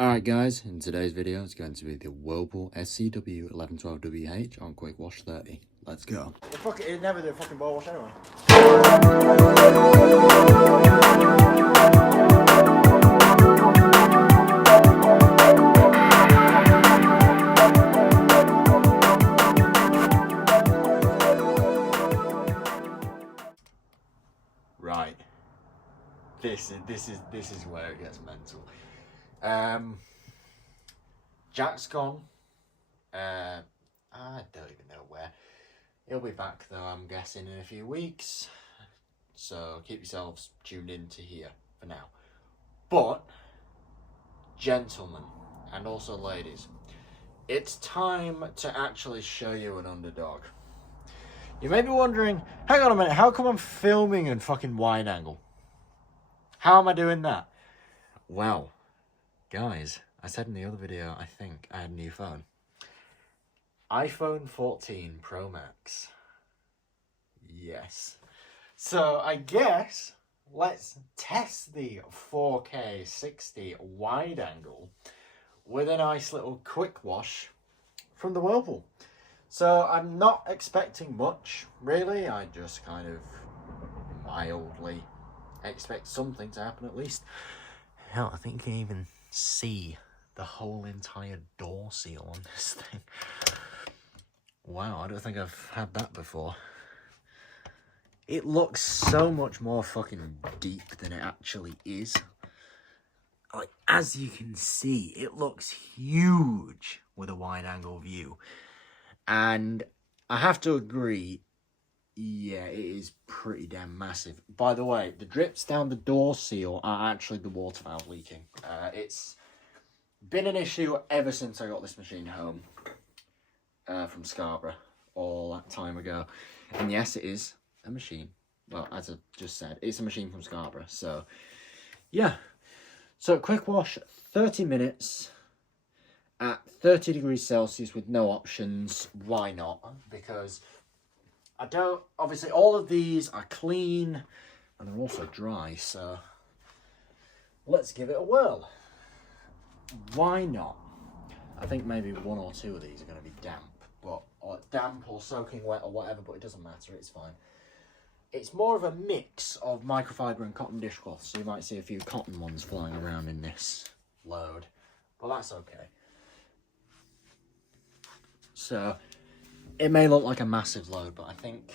Alright guys, in today's video it's going to be the Whirlpool SCW1112WH on Quick Wash 30. Let's go. It never did a fucking ball wash anyway. Right. This is where it gets mental. Jack's gone. I don't even know where. He'll be back though, I'm guessing, in a few weeks. So keep yourselves tuned in to here for now. But, gentlemen, and also ladies, it's time to actually show you an underdog. You may be wondering, hang on a minute, how come I'm filming in fucking wide angle? How am I doing that? Well, guys, I said in the other video, I think I had a new phone. iPhone 14 Pro Max. Yes. So I guess let's test the 4K 60 wide angle with a nice little quick wash from the Whirlpool. So I'm not expecting much, really. I just kind of mildly expect something to happen at least. Hell, I think you can even see the whole entire door seal on this thing. Wow, I don't think I've had that before. It looks so much more fucking deep than it actually is. Like, as you can see, it looks huge with a wide angle view. And I have to agree, yeah, it is pretty damn massive. By the way, the drips down the door seal are actually the water valve leaking. It's been an issue ever since I got this machine home from Scarborough all that time ago. And yes, it is a machine. Well, as I just said, it's a machine from Scarborough. So, yeah. So, quick wash, 30 minutes at 30 degrees Celsius with no options. Why not? Because I don't, obviously all of these are clean and they're also dry, so let's give it a whirl. Why not? I think maybe one or two of these are going to be damp, or damp or soaking wet or whatever, but it doesn't matter, it's fine. It's more of a mix of microfiber and cotton dishcloths, so you might see a few cotton ones flying around in this load, but that's okay. So, it may look like a massive load, but I think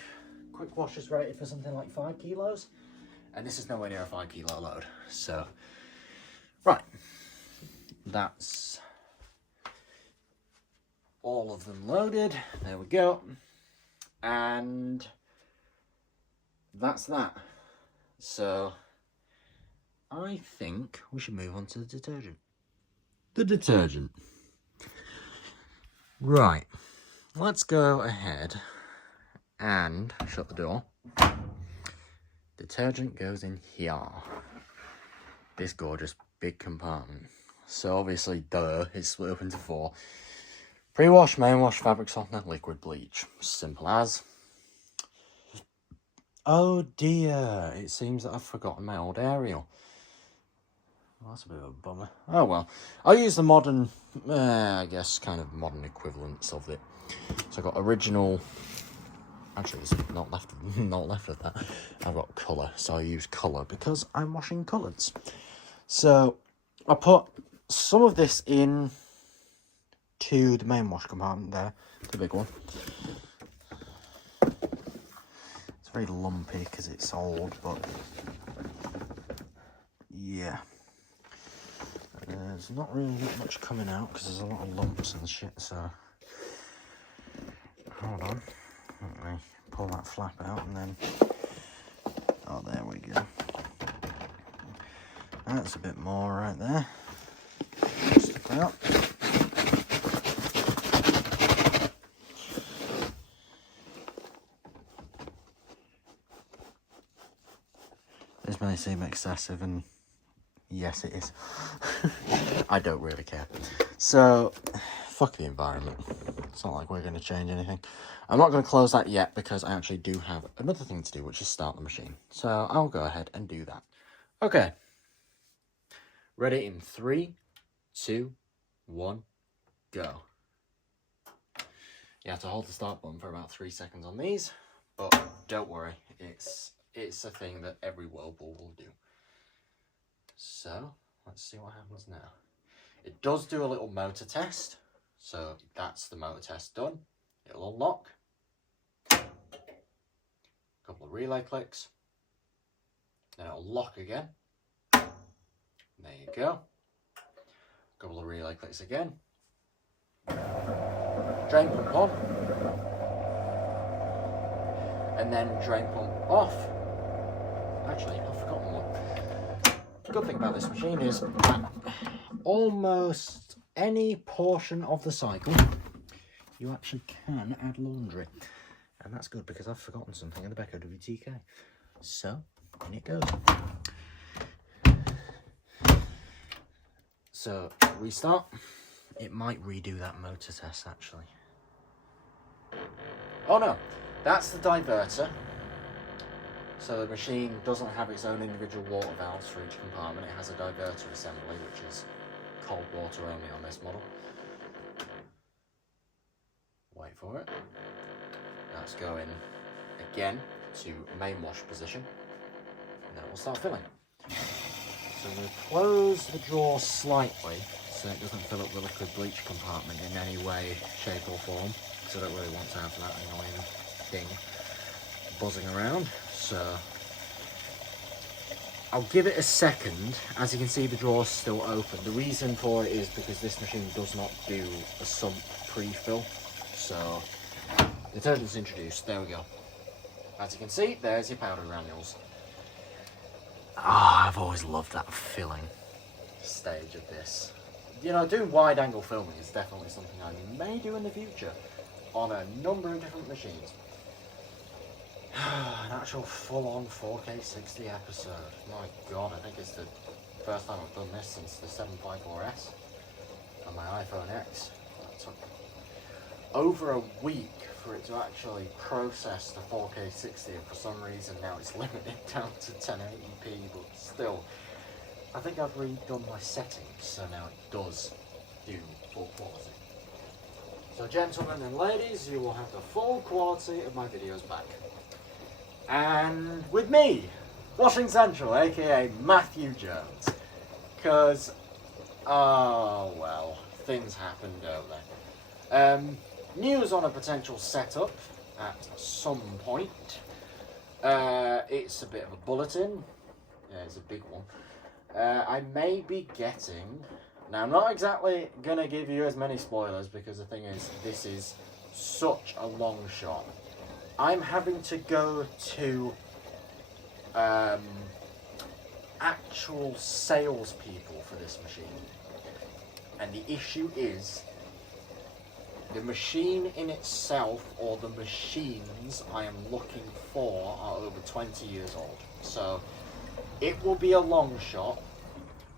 quick wash is rated for something like 5 kilos. And this is nowhere near a 5 kilo load. So, right. That's all of them loaded. There we go. And that's that. So, I think we should move on to the detergent. The detergent. Right, let's go ahead and shut the door. Detergent goes in here. This gorgeous big compartment. So obviously, it's split up into 4. Pre-wash, main wash, fabric softener, liquid bleach. Simple as. Oh dear, it seems that I've forgotten my old Ariel. Well, that's a bit of a bummer. Oh well. I'll use the modern, I guess, kind of modern equivalents of it. So I've got original. Actually, there's not left of that. I've got colour, so I use colour because I'm washing colours. So I put some of this in to the main wash compartment there, the big one. It's very lumpy because it's old, but yeah. There's not really that much coming out because there's a lot of lumps and shit, so hold on, let me pull that flap out and then, oh, there we go. That's a bit more right there. Stick that up. This may seem excessive, and yes, it is. I don't really care. So, fuck the environment. It's not like we're going to change anything. I'm not going to close that yet because I actually do have another thing to do, which is start the machine. So, I'll go ahead and do that. Okay. Ready in 3, 2, 1, go. You have to hold the start button for about 3 seconds on these, but don't worry, it's a thing that every Whirlpool will do. So let's see what happens now. It does do a little motor test, so that's the motor test done. It'll unlock. A couple of relay clicks. Then it'll lock again. There you go. A couple of relay clicks again. Drain pump on. And then drain pump off. Actually, I've forgotten one. The good thing about this machine is that almost any portion of the cycle you actually can add laundry. And that's good because I've forgotten something in the Beko WTK. So, in it goes. So, restart. It might redo that motor test actually. Oh no, that's the diverter. So the machine doesn't have its own individual water valves for each compartment. It has a diverter assembly, which is cold water only on this model. Wait for it. That's going again to main wash position. And then it will start filling. So I'm going to close the drawer slightly so it doesn't fill up the liquid bleach compartment in any way, shape or form. So I don't really want to have that annoying thing buzzing around. So I'll give it a second. As you can see, the drawer's still open. The reason for it is because this machine does not do a sump pre-fill. So detergent's introduced. There we go. As you can see, there's your powder granules. Ah, I've always loved that filling stage of this. You know, doing wide angle filming is definitely something I may do in the future on a number of different machines. An actual full-on 4K 60 episode. My god, I think it's the first time I've done this since the 754S on my iPhone X. That took over a week for it to actually process the 4K 60, and for some reason now it's limited down to 1080p, but still, I think I've redone my settings, so now it does do full quality. So gentlemen and ladies, you will have the full quality of my videos back. And with me, Washing Central, aka Matthew Jones, because, oh well, things happen, don't they? News on a potential setup at some point. It's a bit of a bulletin. Yeah, it's a big one. I may be getting... Now, I'm not exactly going to give you as many spoilers because the thing is, this is such a long shot. I'm having to go to actual salespeople for this machine. And the issue is, the machine in itself, or the machines I am looking for, are over 20 years old. So it will be a long shot.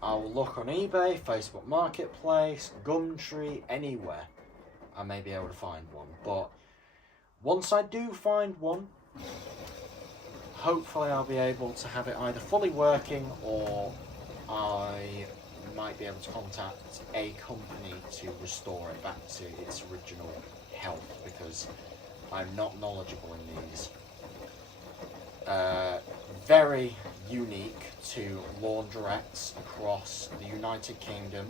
I will look on eBay, Facebook Marketplace, Gumtree, anywhere. I may be able to find one. But once I do find one, hopefully I'll be able to have it either fully working, or I might be able to contact a company to restore it back to its original health, because I'm not knowledgeable in these. Very unique to laundrettes across the United Kingdom,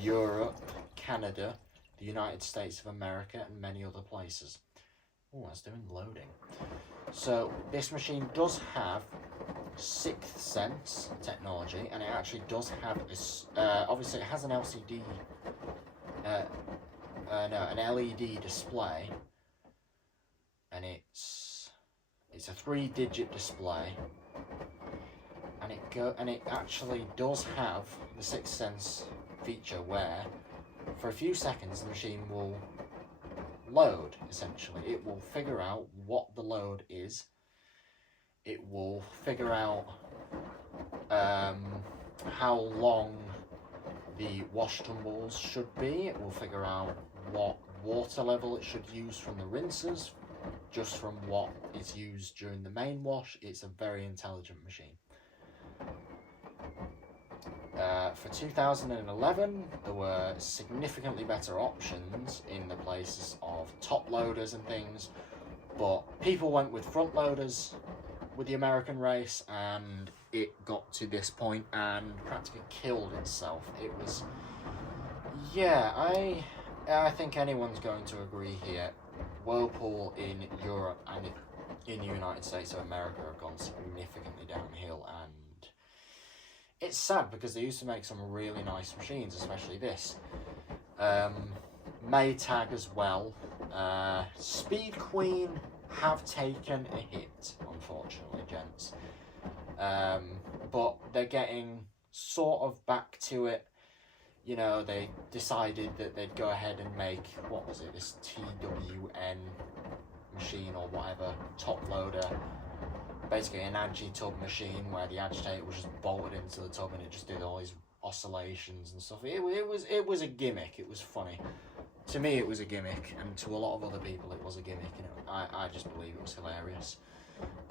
Europe, Canada, the United States of America, and many other places. Oh, that's doing loading. So this machine does have sixth sense technology, and it actually does have a, obviously it has an LCD, an LED display, and it's a 3-digit display, and it actually does have the sixth sense feature where for a few seconds the machine will load. Essentially, it will figure out what the load is. It will figure out how long the wash tumbles should be. It will figure out what water level it should use from the rinsers, just from what is used during the main wash. It's a very intelligent machine. For 2011, there were significantly better options in the places of top loaders and things, but people went with front loaders with the American race, and it got to this point and practically killed itself. It was, yeah, I think anyone's going to agree here. Whirlpool in Europe and in the United States of America have gone significantly downhill, and it's sad because they used to make some really nice machines, especially this. Maytag as well. Speed Queen have taken a hit, unfortunately, gents. But they're getting sort of back to it. You know, they decided that they'd go ahead and make, what was it, this TWN machine or whatever, top loader. Basically an agi-tub machine where the agitator was just bolted into the tub and it just did all these oscillations and stuff. It was a gimmick. It was funny. To me, it was a gimmick, and to a lot of other people, it was a gimmick. And I just believe it was hilarious.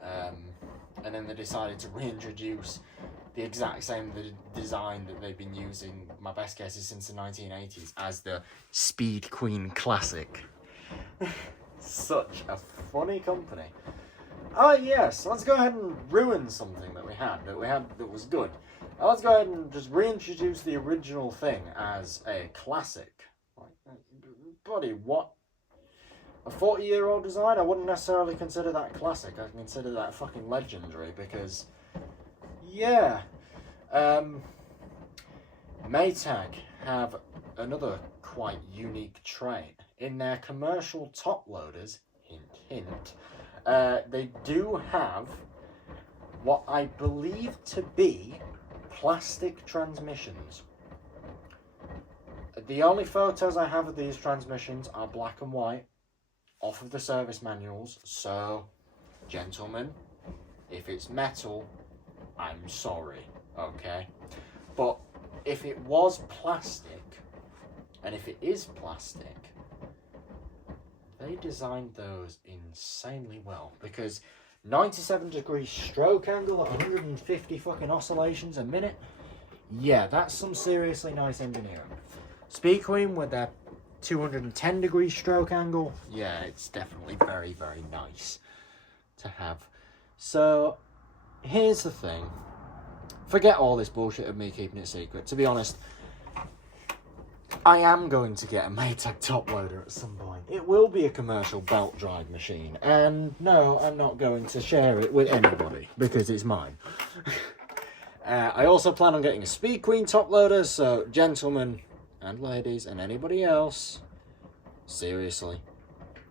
And then they decided to reintroduce the exact same design that they've been using, my best guess is since the 1980s, as the Speed Queen Classic. Such a funny company. Oh yes, let's go ahead and ruin something that we had that was good. Now let's go ahead and just reintroduce the original thing as a classic. Buddy, what? A 40-year-old design? I wouldn't necessarily consider that classic. I consider that fucking legendary because, yeah. Maytag have another quite unique trait. In their commercial top loaders, hint hint, they do have what I believe to be plastic transmissions. The only photos I have of these transmissions are black and white off of the service manuals, so gentlemen, if it's metal, I'm sorry, okay? But if it was plastic, and if it is plastic, they designed those insanely well, because 97-degree stroke angle at 150 fucking oscillations a minute, yeah, that's some seriously nice engineering. Speed Queen with their 210-degree stroke angle, yeah, it's definitely very, very nice to have. So, here's the thing. Forget all this bullshit of me keeping it secret. To be honest, I am going to get a Maytag top loader at some point. It will be a commercial belt drive machine. And no, I'm not going to share it with anybody because it's mine. I also plan on getting a Speed Queen top loader, so gentlemen and ladies and anybody else, seriously,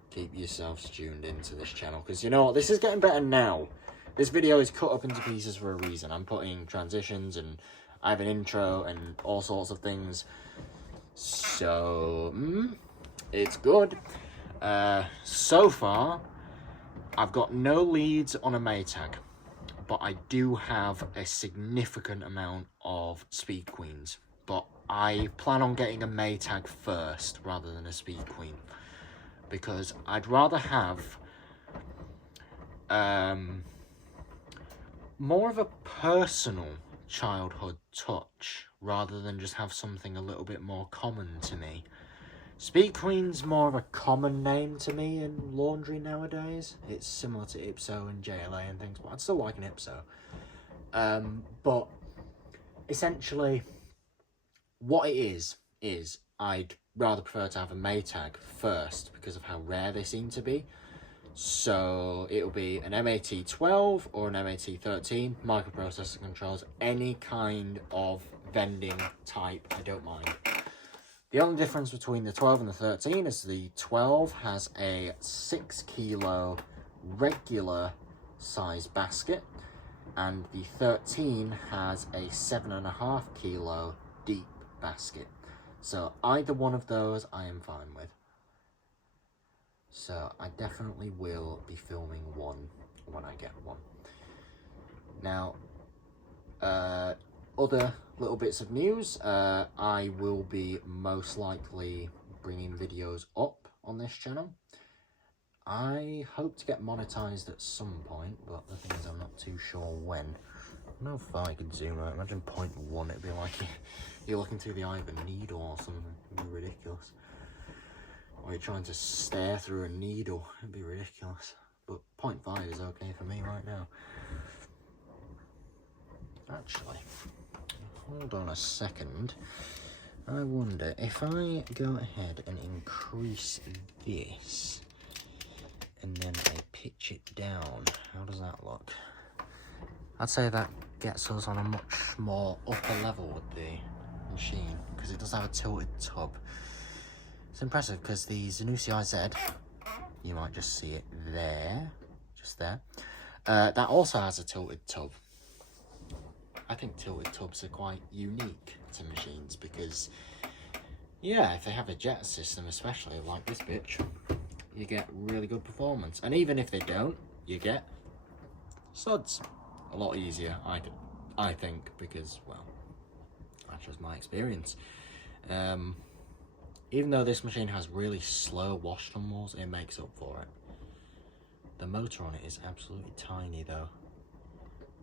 keep yourselves tuned into this channel, because you know what, this is getting better now. This video is cut up into pieces for a reason. I'm putting transitions and I have an intro and all sorts of things, so it's good. So far I've got no leads on a Maytag, but I do have a significant amount of Speed Queens. But I plan on getting a Maytag first rather than a Speed Queen, because I'd rather have more of a personal childhood touch rather than just have something a little bit more common to me. Speed Queen's more of a common name to me in laundry nowadays. It's similar to Ipso and JLA and things, but I'd still like an Ipso. But essentially, what it is I'd rather prefer to have a Maytag first because of how rare they seem to be. So it'll be an MAT12 or an MAT13, microprocessor controls, any kind of vending type, I don't mind. The only difference between the 12 and the 13 is the 12 has a 6 kilo regular size basket, and the 13 has a 7.5 kilo deep basket. So either one of those I am fine with. So I definitely will be filming one when I get one. Now, other little bits of news, I will be most likely bringing videos up on this channel. I hope to get monetized at some point, but the thing is I'm not too sure when. I don't know if I could zoom out. Imagine 0.1, it'd be like you're looking through the eye of a needle or something. It'd be ridiculous. Or you're trying to stare through a needle. It'd be ridiculous. But 0.5 is okay for me right now. Actually, hold on a second. I wonder if I go ahead and increase this and then I pitch it down, how does that look? I'd say that gets us on a much more upper level with the machine because it does have a tilted tub. It's impressive because the Zanussi IZ, you might just see it there, just there. That also has a tilted tub. I think tilted tubs are quite unique to machines because, yeah, if they have a jet system, especially like this bitch, you get really good performance. And even if they don't, you get suds. A lot easier, I think, because, well, that's just my experience. Even though this machine has really slow wash tumbles, it makes up for it. The motor on it is absolutely tiny though,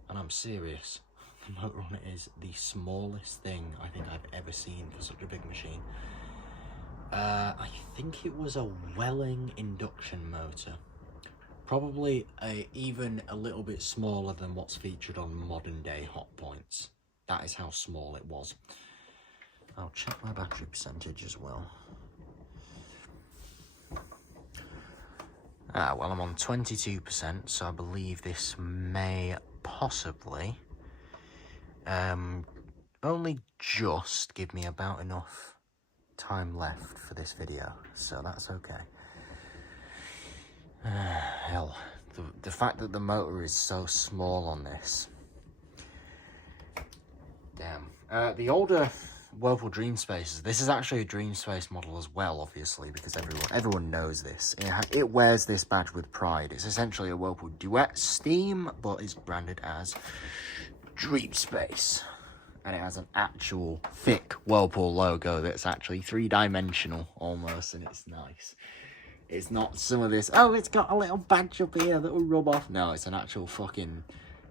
and I'm serious. The motor on it is the smallest thing I think I've ever seen for such a big machine. I think it was a Welling induction motor. Probably even a little bit smaller than what's featured on modern day hot points. That is how small it was. I'll check my battery percentage as well. Well, I'm on 22%, so I believe this may possibly only just give me about enough time left for this video, so that's okay. Hell, the fact that the motor is so small on this. Damn. The older Whirlpool Dream Spaces, this is actually a Dream Space model as well, obviously, because everyone knows this. It wears this badge with pride. It's essentially a Whirlpool Duet Steam, but it's branded as Dream Space. And it has an actual thick Whirlpool logo that's actually three-dimensional almost, and it's nice. It's not some of this, oh, it's got a little badge up here that will rub off. No, it's an actual fucking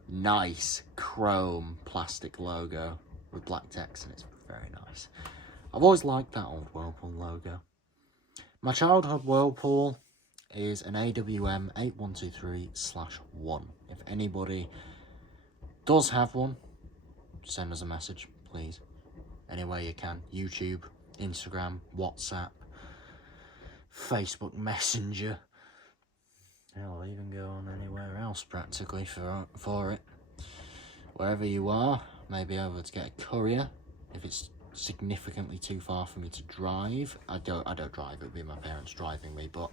nice chrome plastic logo with black text, and it's very nice. I've always liked that old Whirlpool logo. My childhood Whirlpool is an AWM 8123/1. If anybody does have one, send us a message, please. Any way you can. YouTube, Instagram, WhatsApp, Facebook Messenger. Hell, I'll even go on anywhere else practically for it. Wherever you are, maybe over to get a courier if it's significantly too far for me to drive. I don't drive, it would be my parents driving me, but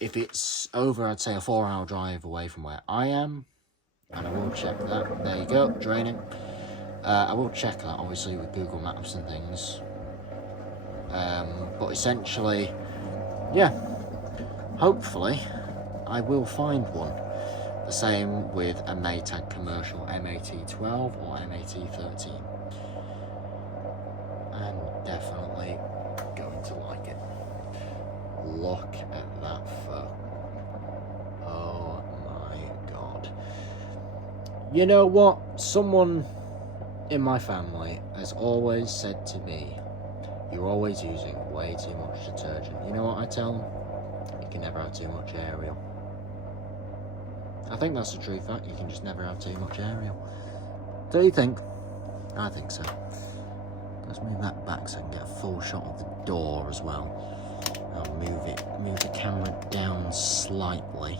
if it's over, I'd say a 4-hour drive away from where I am, and I will check that. There you go, draining. I will check that obviously with Google Maps and things. But essentially, yeah, hopefully I will find one. The same with a Maytag commercial MAT12 or MAT13. I'm definitely going to like it. Look at that fur. Oh my god. You know what? Someone in my family has always said to me, you're always using way too much detergent. You know what I tell them? You can never have too much Ariel. I think that's the true fact. You can just never have too much Ariel. Do you think? I think so. Let's move that back so I can get a full shot of the door as well. I'll move the camera down slightly.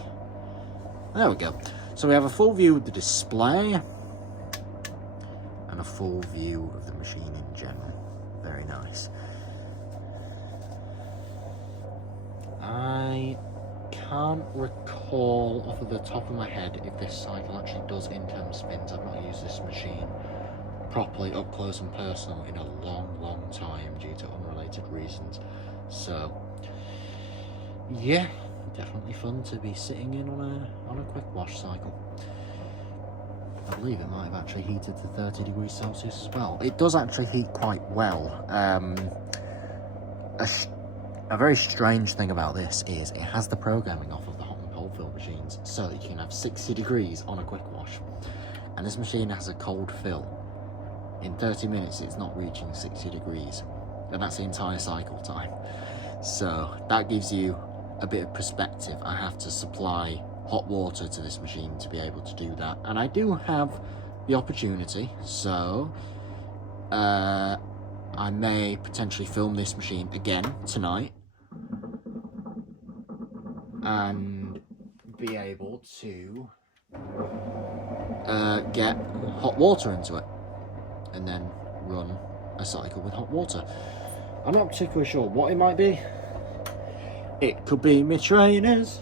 There we go. So we have a full view of the display and a full view of the machine in general. Very nice. I can't recall off of the top of my head if this cycle actually does internal spins. I've not used this machine properly up close and personal in a long time due to unrelated reasons. So yeah, definitely fun to be sitting in on a quick wash cycle. I believe it might have actually heated to 30 degrees Celsius as well. It does actually heat quite well. A very strange thing about this is it has the programming off of the hot and cold fill machines, so you can have 60 degrees on a quick wash and this machine has a cold fill. In 30 minutes it's not reaching 60 degrees, and that's the entire cycle time. So that gives you a bit of perspective. I have to supply hot water to this machine to be able to do that, and I do have the opportunity, so I may potentially film this machine again tonight and be able to get hot water into it and then run a cycle with hot water. I'm not particularly sure what it might be. It could be my trainers,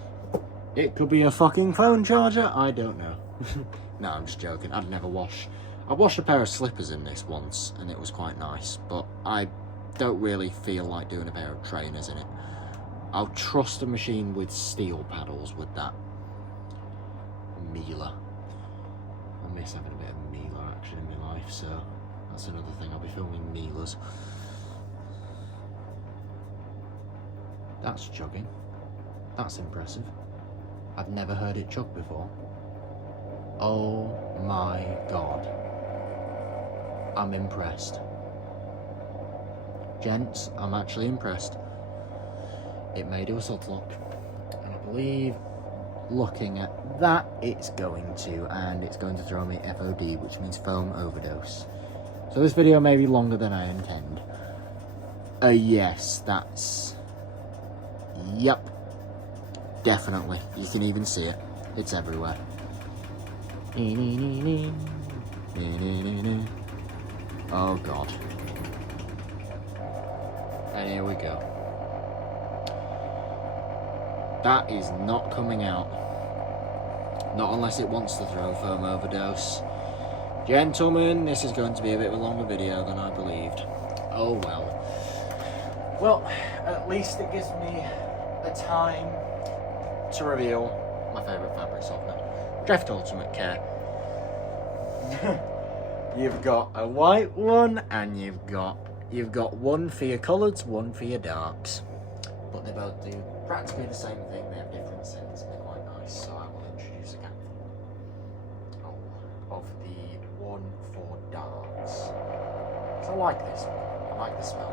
it could be a fucking phone charger, I don't know. No, I'm just joking. I'd never wash. I washed a pair of slippers in this once and it was quite nice, but I don't really feel like doing a pair of trainers in it. I'll trust a machine with steel paddles with that. Mealer. I miss having a bit of mealer action in my life, so that's another thing. I'll be filming mealers. That's chugging. That's impressive. I've never heard it chug before. Oh my god. I'm impressed. Gents, I'm actually impressed. It may do a sod lock, and I believe looking at that it's going to, and it's going to throw me FOD, which means foam overdose. So this video may be longer than I intend. Yes, that's... Yep. Definitely. You can even see it. It's everywhere. Oh god. And here we go. That is not coming out. Not unless it wants to throw foam overdose. Gentlemen, this is going to be a bit of a longer video than I believed. Oh well. Well, at least it gives me the time to reveal my favourite fabric softener. Drift Ultimate Care. You've got a white one and you've got one for your colours, one for your darks. But they both do practically the same thing. They have different scents and they're quite nice. So I will introduce a capsule of the one for darks. So I like this one. I like the smell.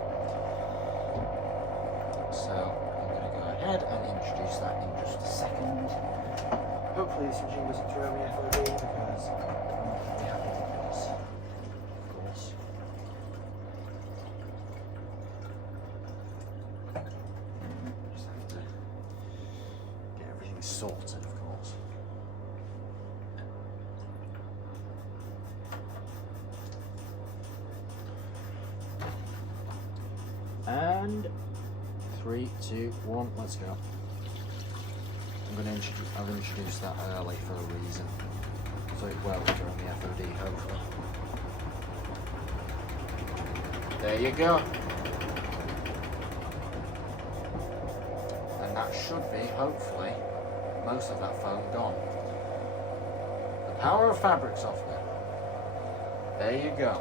So I'm going to go ahead and introduce that in just a second. Hopefully this machine doesn't throw me FOD because I'm really happy it does. Of course. Just have to get everything sorted, of course. And 3, 2, 1, let's go. I'm going to introduce that early for a reason, so it will during the FOD, hopefully. There you go. And that should be, hopefully, most of that foam gone. The power of fabric softener. There you go.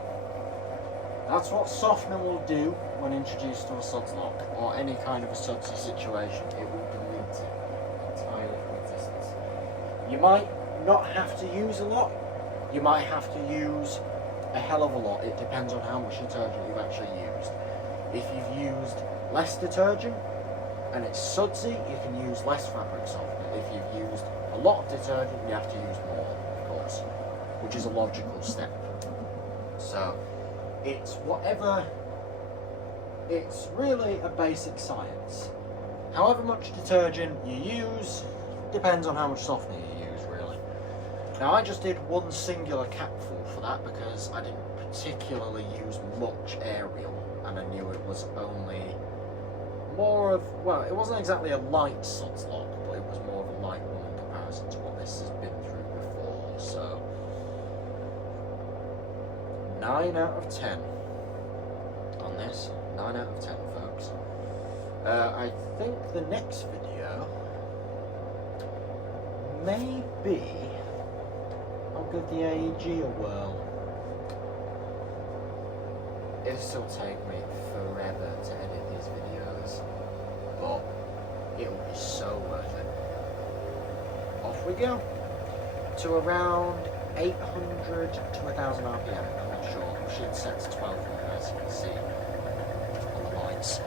That's what softener will do when introduced to a suds lock or any kind of a sudsy situation. It will delete it entirely from existence. You might not have to use a lot. You might have to use a hell of a lot. It depends on how much detergent you've actually used. If you've used less detergent and it's sudsy, you can use less fabric softener. If you've used a lot of detergent, you have to use more, of course, which is a logical step. So it's whatever, it's really a basic science. However much detergent you use depends on how much softener you use, really. Now I just did one singular capful for that because I didn't particularly use much Ariel and I knew it was only more of, well, it wasn't exactly a light suds lock, but it was more of a light one in comparison to what this has been through before, so 9 out of 10 on this. 9 out of 10, folks. I think the next video, maybe I'll give the AEG a whirl. It'll still take me forever to edit these videos, but it'll be so worth it. Off we go to around 800 to 1000 RPM, I'm not sure. The machine set to 1200, as you can see on the lights.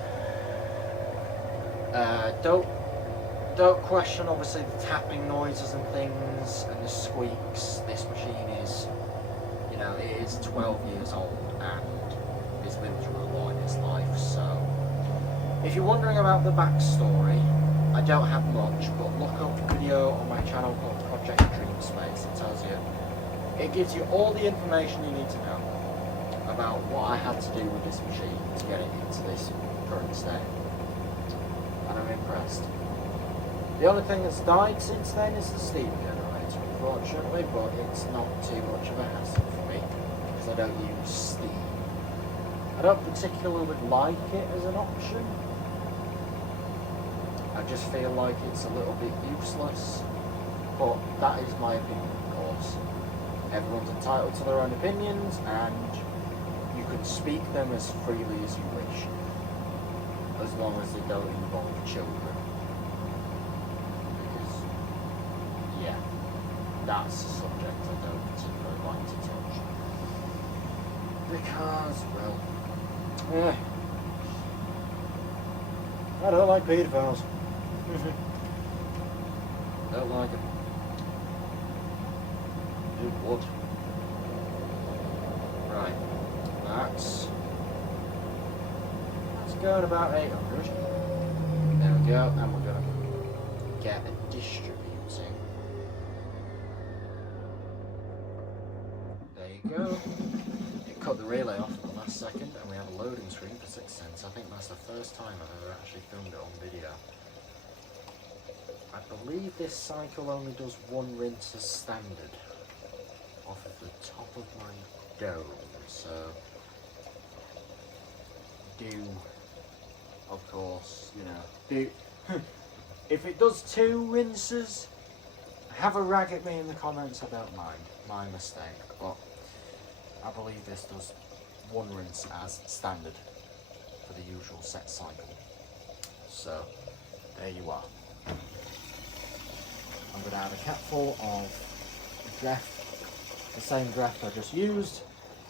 Don't question, obviously, the tapping noises and things and the squeaks. This machine is, you know, it is 12 years old and it's been through a lot in its life. So, if you're wondering about the backstory, I don't have much, but look up a video on my channel called Project Dream Space. It tells you, it gives you all the information you need to know about what I had to do with this machine to get it into this current state. And I'm impressed. The only thing that's died since then is the steam generator, unfortunately, but it's not too much of a hassle for me because I don't use steam. I don't particularly like it as an option. I just feel like it's a little bit useless, but that is my opinion, of course. Everyone's entitled to their own opinions, and you can speak them as freely as you wish, as long as they don't involve children. Because, yeah, that's a subject I don't particularly like to touch. Because, well, I don't like pedophiles. Don't like them. Who would? Right, that's going about 800. There we go, and we're going to get a distributing. There you go. It cut the relay off at the last second, and we have a loading screen for 6 cents. I think that's the first time I've ever actually filmed it on video. I believe this cycle only does one rinse as standard off of the top of my dome, so do, of course, you know, do if it does 2 rinses, have a rag at me in the comments, I don't mind, my mistake, but I believe this does 1 rinse as standard for the usual set cycle. So there you are. I'm going to add a capful of draft, the same draft I just used,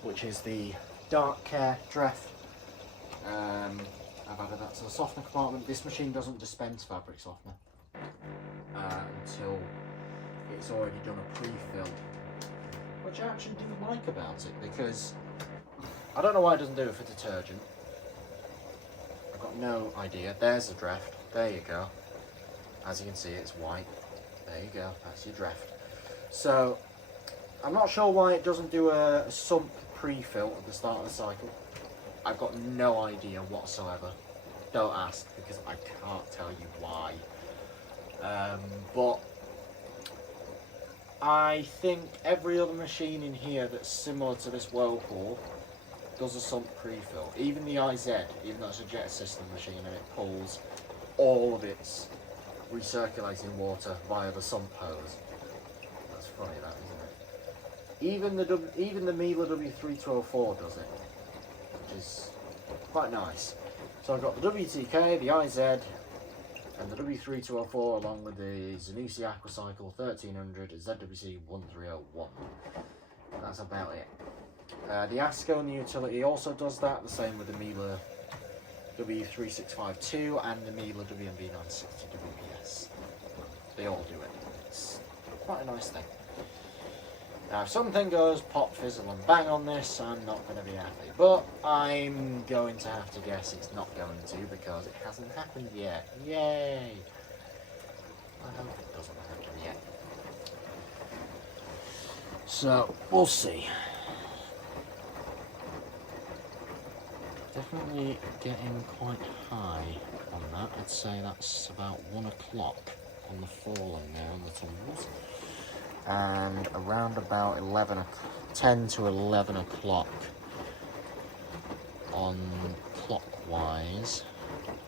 which is the Dark Care draft. I've added that to the softener compartment. This machine doesn't dispense fabric softener until it's already done a pre-fill, which I actually do like about it, because I don't know why it doesn't do it for detergent. I've got no idea. There's the draft. There you go. As you can see, it's white. There you go, that's your draft. So, I'm not sure why it doesn't do a sump pre-fill at the start of the cycle. I've got no idea whatsoever. Don't ask, because I can't tell you why. But I think every other machine in here that's similar to this Whirlpool does a sump pre-fill. Even the IZ, even though it's a jet system machine and it pulls all of its recirculating water via the sump hose. That's funny, that, isn't it? Even the Miele W3204 does it, which is quite nice. So I've got the WTK, the IZ, and the W3204, along with the Zanussi Aquacycle 1300 ZWC1301. That's about it. The ASCO and the utility also does that, the same with the Miele W3652 and the Miele WMB960 WPS. They all do it. It's quite a nice thing. Now, if something goes pop, fizzle and bang on this, I'm not going to be happy. But I'm going to have to guess it's not going to, because it hasn't happened yet. Yay! I hope it doesn't happen yet. So, we'll see. Definitely getting quite high on that. I'd say that's about 1 o'clock on the falling there on the tumbles. And around about 10 to 11 o'clock on clockwise.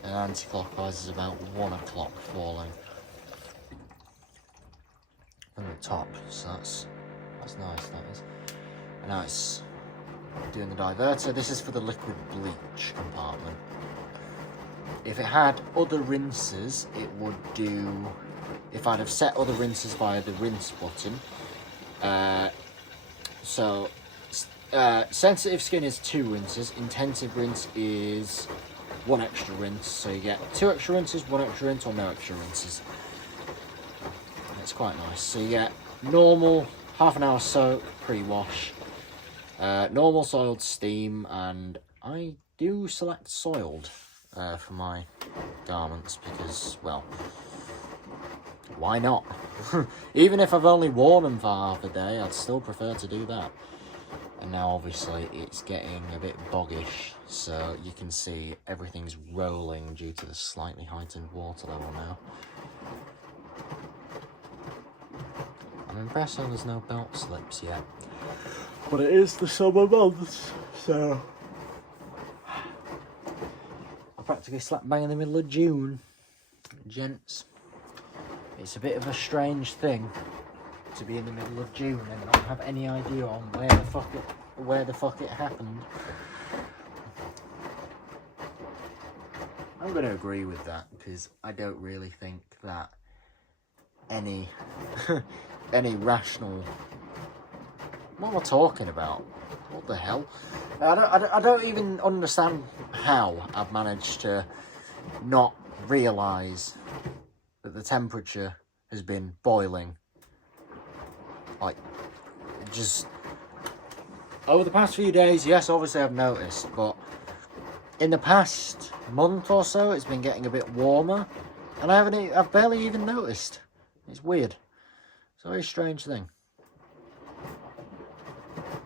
And anti-clockwise is about 1 o'clock falling from the top. So that's nice, that is. And now it's doing the diverter. This is for the liquid bleach compartment. If it had other rinses, it would do, if I'd have set other rinses via the rinse button, So, sensitive skin is 2 rinses. Intensive rinse is 1 extra rinse. So you get 2 extra rinses, 1 extra rinse, or no extra rinses. It's quite nice. So you get normal, half an hour soak, pre-wash, normal soiled steam, and I do select soiled for my garments because, well, why not? Even if I've only worn them for half a day, I'd still prefer to do that. And now obviously it's getting a bit boggish, so you can see everything's rolling due to the slightly heightened water level now. I'm impressed how there's no belt slips yet. But it is the summer months, so I practically slap bang in the middle of June. Gents, it's a bit of a strange thing to be in the middle of June and not have any idea on where the fuck it happened. I'm gonna agree with that because I don't really think that any any rational. What am I talking about? What the hell? I don't even understand how I've managed to not realise that the temperature has been boiling. Like, just over the past few days, yes, obviously I've noticed, but in the past month or so, it's been getting a bit warmer, and I've barely even noticed. It's weird. It's a very strange thing.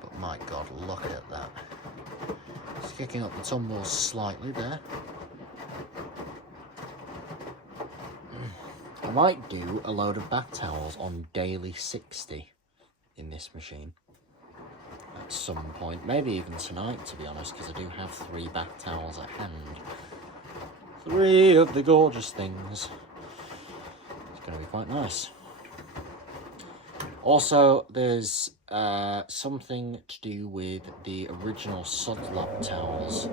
But my God, look at that. It's kicking up the tumbles slightly there. I might do a load of bath towels on daily 60 in this machine at some point. Maybe even tonight, to be honest, because I do have 3 bath towels at hand. 3 of the gorgeous things. It's going to be quite nice. Also, there's something to do with the original Sudlop towels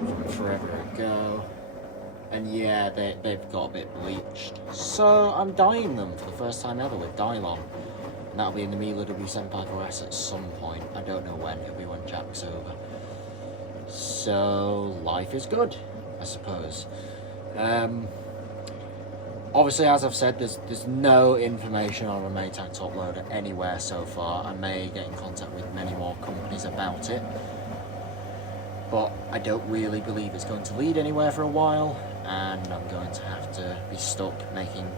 from forever ago. And yeah, they've got a bit bleached. So I'm dyeing them for the first time ever with Dylon. And that'll be in the Miele W754S at some point. I don't know when. It'll be when Jack's over. So life is good, I suppose. Obviously, as I've said, there's no information on a Maytag top loader anywhere so far. I may get in contact with many more companies about it. But I don't really believe it's going to lead anywhere for a while. And I'm going to have to be stuck making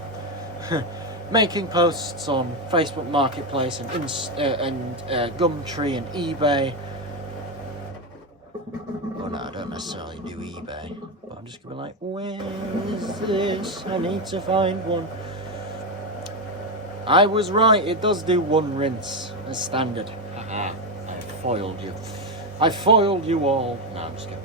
making posts on Facebook Marketplace and Gumtree and eBay. Oh no, I don't necessarily do eBay, but I'm just gonna be like, where is this? I need to find one. I was right, it does do 1 rinse as standard. Haha, I foiled you. I foiled you all. No, I'm just kidding.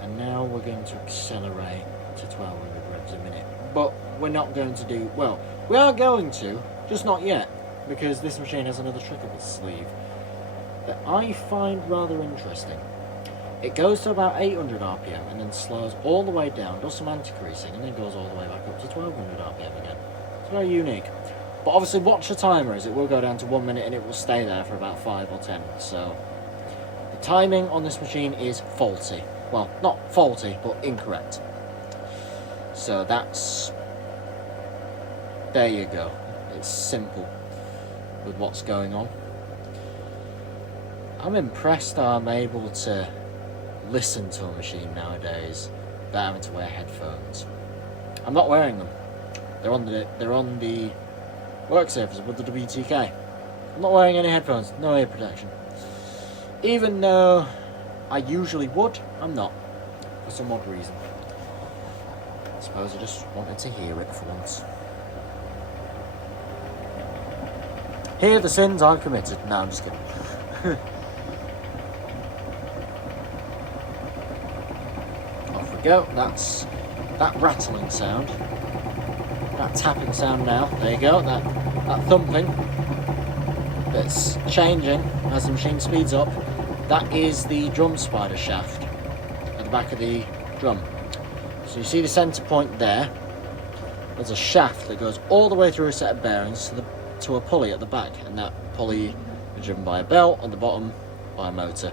And now we're going to accelerate to 1200 revs a minute. But we're not going to do, well, we are going to, just not yet, because this machine has another trick up its sleeve that I find rather interesting. It goes to about 800 RPM and then slows all the way down, does some anti-creasing, and then goes all the way back up to 1200 RPM again. It's very unique. But obviously watch the timer, as it will go down to 1 minute and it will stay there for about 5 or 10. So the timing on this machine is faulty. Well, not faulty, but incorrect. So that's... there you go. It's simple with what's going on. I'm impressed that I'm able to listen to a machine nowadays without having to wear headphones. I'm not wearing them. They're on the work surface with the WTK. I'm not wearing any headphones, no ear protection. Even though I usually would, I'm not, for some odd reason. I suppose I just wanted to hear it for once. Hear the sins I've committed. No, I'm just kidding. Off we go. That's that rattling sound. That tapping sound now. There you go. That thumping that's changing as the machine speeds up. That is the drum spider shaft at the back of the drum. So you see the centre point there. There's a shaft that goes all the way through a set of bearings. So to a pulley at the back, and that pulley is driven by a belt, at the bottom by a motor,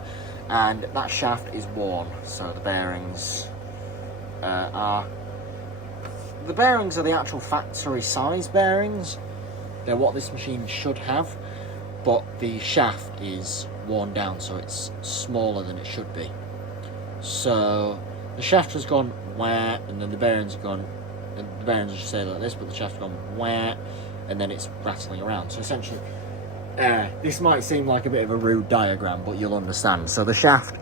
and that shaft is worn, so the bearings are the actual factory size bearings. They're what this machine should have, but the shaft is worn down, so it's smaller than it should be. So the shaft has gone where, and then the bearings have gone, and the bearings should say like this, but the shaft has gone where, and then it's rattling around. So essentially, this might seem like a bit of a rude diagram, but you'll understand. So the shaft,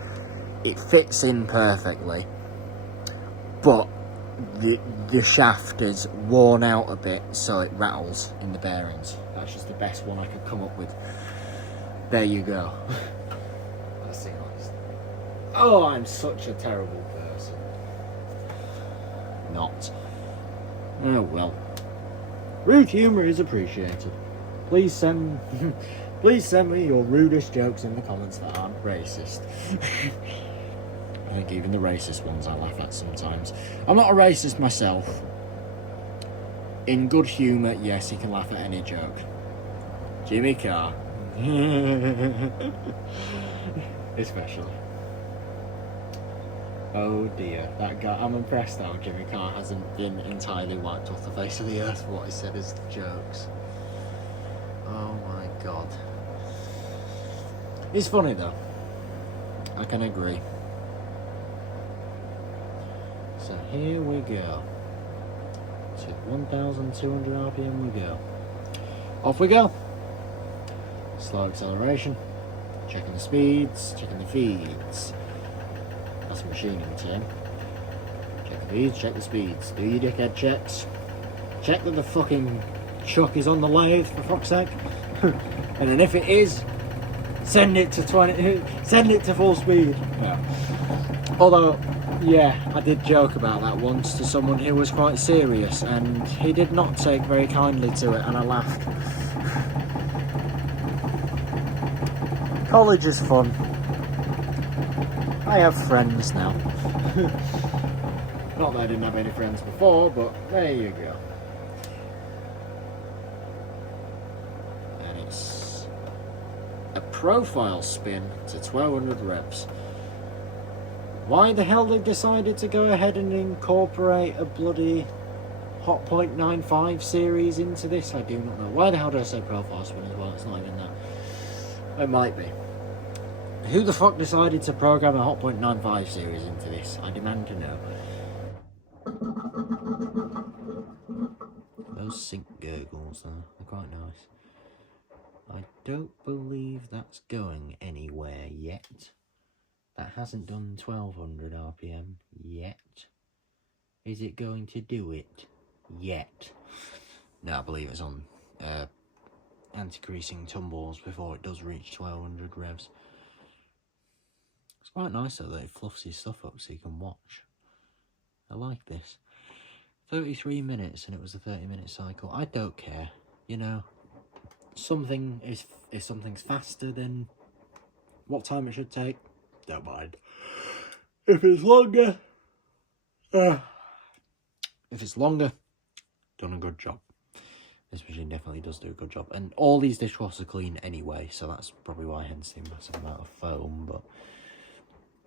it fits in perfectly, but the shaft is worn out a bit, so it rattles in the bearings. That's just the best one I could come up with. There you go. Let's see. Oh, I'm such a terrible person. Not. Oh well. Rude humour is appreciated. Please send me your rudest jokes in the comments that aren't racist. I think even the racist ones I laugh at sometimes. I'm not a racist myself. In good humour, yes, you can laugh at any joke. Jimmy Carr. Especially. Oh dear, that guy. I'm impressed how Jimmy Carr hasn't been entirely wiped off the face of the earth for what he said as jokes. Oh my god. It's funny though. I can agree. So here we go. To 1,200 RPM we go. Off we go. Slow acceleration. Checking the speeds, checking the feeds. That's a machining term. Check the feeds, check the speeds. Do your dickhead checks. Check that the fucking chuck is on the lathe, for fuck's sake. And then if it is, send it to full speed. Yeah. Although, yeah, I did joke about that once to someone who was quite serious, and he did not take very kindly to it, and I laughed. College is fun. I have friends now. Not that I didn't have any friends before, but there you go. And it's a profile spin to 1200 reps. Why the hell they decided to go ahead and incorporate a bloody Hot Point 95 series into this, I do not know. Why the hell did I say profile spin as well? It's not even that. It might be. Who the fuck decided to program a Hot Point 95 series into this? I demand to know. Those sync gurgles, though, they're quite nice. I don't believe that's going anywhere yet. That hasn't done 1200 RPM yet. Is it going to do it yet? No, I believe it's on anti-creasing tumbles before it does reach 1200 revs. It's quite nice though that it fluffs his stuff up so you can watch. I like this. 33 minutes and it was a 30-minute cycle. I don't care, you know. If something's faster than what time it should take, don't mind. If it's longer, done a good job. This machine definitely does do a good job. And all these dishwashers are clean anyway, so that's probably why hence the massive amount of foam, but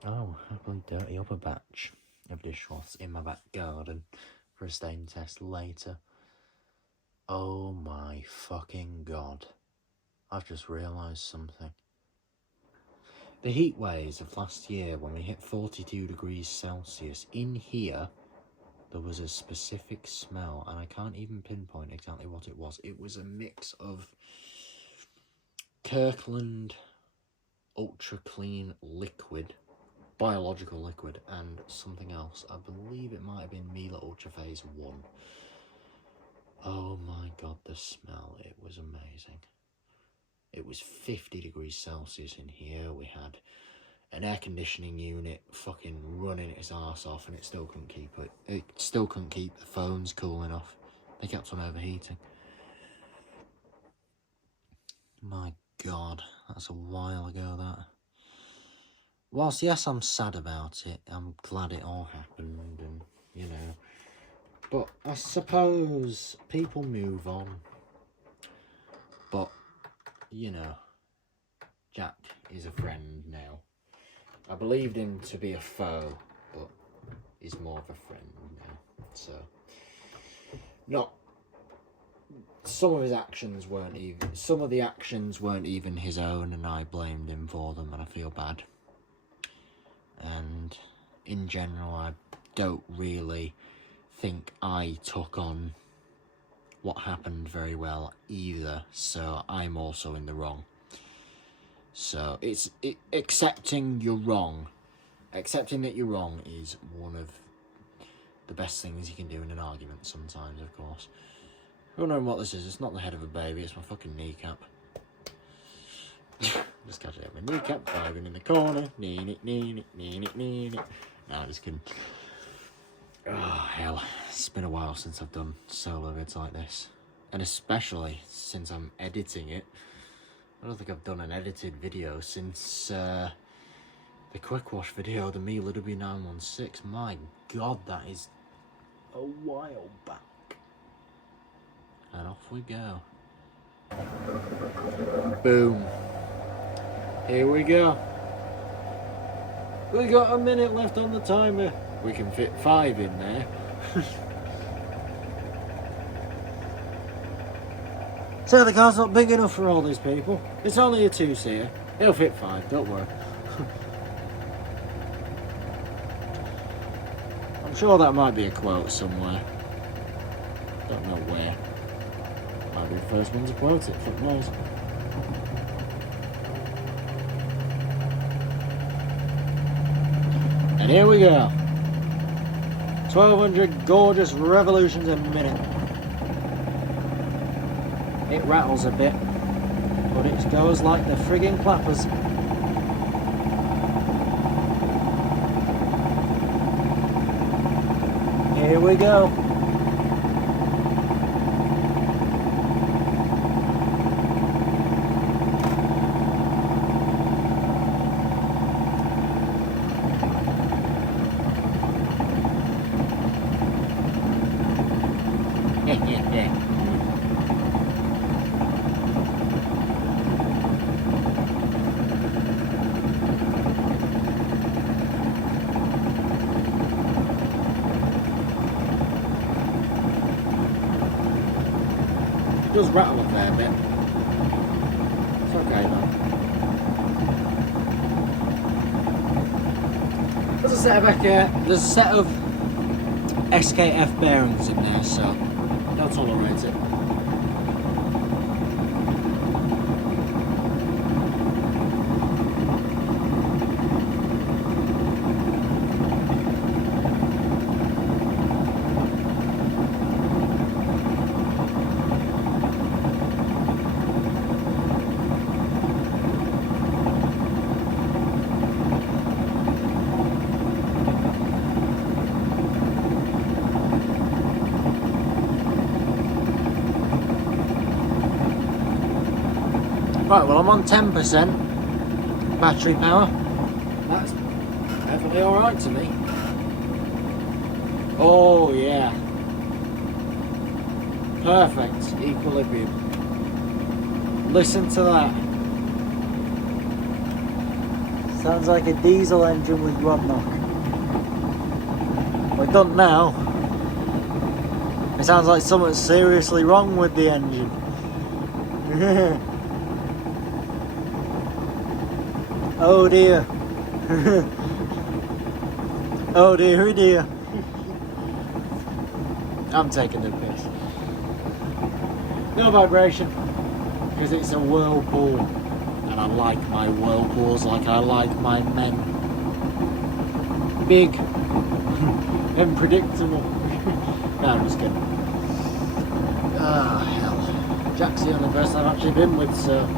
oh, happily dirty up a batch of dishwashers in my back garden for a stain test later. Oh my fucking god. I've just realised something. The heat waves of last year when we hit 42 degrees Celsius, in here there was a specific smell and I can't even pinpoint exactly what it was. It was a mix of Kirkland ultra clean liquid, biological liquid, and something else. I believe it might have been Miele Ultra Phase 1. Oh my god, the smell, it was amazing. It was 50 degrees Celsius in here. We had an air conditioning unit fucking running its arse off and it still couldn't keep it. It still couldn't keep the phones cool enough. They kept on overheating. My god, that's a while ago that. Whilst yes, I'm sad about it, I'm glad it all happened and, you know. But I suppose people move on. But, you know, Jack is a friend now. I believed him to be a foe, but he's more of a friend now. So, not... Some of the actions weren't even his own, and I blamed him for them, and I feel bad. And in general, I don't really think I took on what happened very well either, so I'm also in the wrong. So accepting you're wrong. Accepting that you're wrong is one of the best things you can do in an argument sometimes, of course. Wondering what this is? It's not the head of a baby, it's my fucking kneecap. Just catching up my kneecap, diving in the corner. Nee. No, I'm just kidding. Oh, hell. It's been a while since I've done solo vids like this. And especially since I'm editing it. I don't think I've done an edited video since the quick wash video, the Miele W916. My god, that is a while back. And off we go. Boom. Here we go. We got a minute left on the timer. We can fit 5 in there. So the car's not big enough for all these people. It's only a 2-seater. It'll fit 5, don't worry. I'm sure that might be a quote somewhere. Don't know where. Might be the first one to quote it, fuck knows. And here we go. 1200 gorgeous revolutions a minute. It rattles a bit, but it goes like the friggin' clappers. Here we go. It does rattle a fair bit. It's okay though. There's a set of SKF bearings in there, so they'll tolerate it. Right, well I'm on 10% battery power. That's definitely alright to me. Oh yeah. Perfect equilibrium. Listen to that. Sounds like a diesel engine with rod knock. We're done now. It sounds like something's seriously wrong with the engine. Oh dear. Oh dear, dear. I'm taking the piss. No vibration, because it's a Whirlpool, and I like my Whirlpools like I like my men. Big and predictable. No, I'm just kidding. Ah, hell. Jack's the only person I've actually been with, so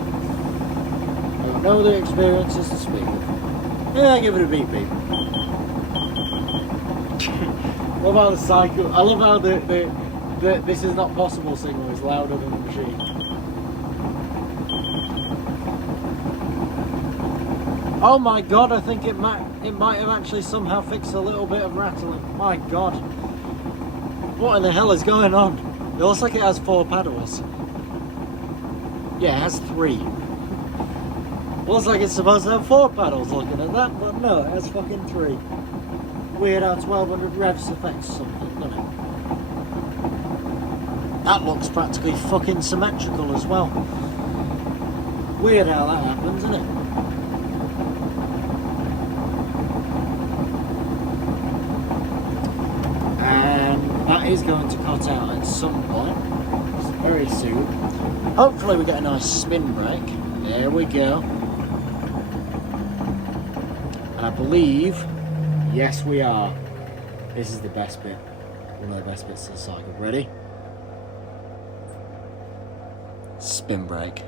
no other experiences to speak of. Yeah, I give it a beep beep. Love how the cycle. I love how the this is not possible signal is louder than the machine. Oh my god! I think it might have actually somehow fixed a little bit of rattling. My god! What in the hell is going on? It looks like it has 4 paddles. Yeah, it has 3. Looks like it's supposed to have 4 pedals looking at that, but no, it has fucking 3. Weird how 1200 revs affects something, doesn't it? That looks practically fucking symmetrical as well. Weird how that happens, isn't it? And that is going to cut out at some point, very soon. Hopefully we get a nice spin brake. There we go. And I believe, yes we are. This is the best bit. One of the best bits of the cycle. Ready? Spin brake.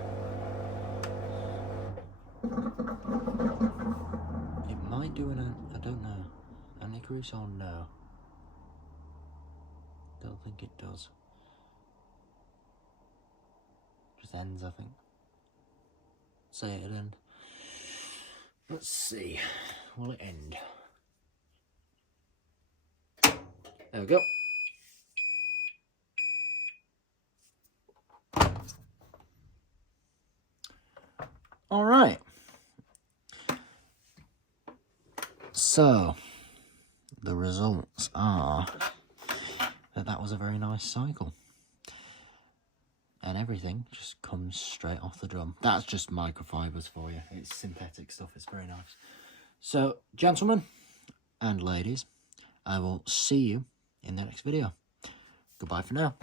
It might do I don't know. An Icarus or no? Don't think it does. Just ends, I think. Say it end. Let's see. Will it end? There we go. All right. So, the results are that was a very nice cycle. And everything just comes straight off the drum. That's just microfibers for you. It's synthetic stuff. It's very nice. So, gentlemen and ladies, I will see you in the next video. Goodbye for now.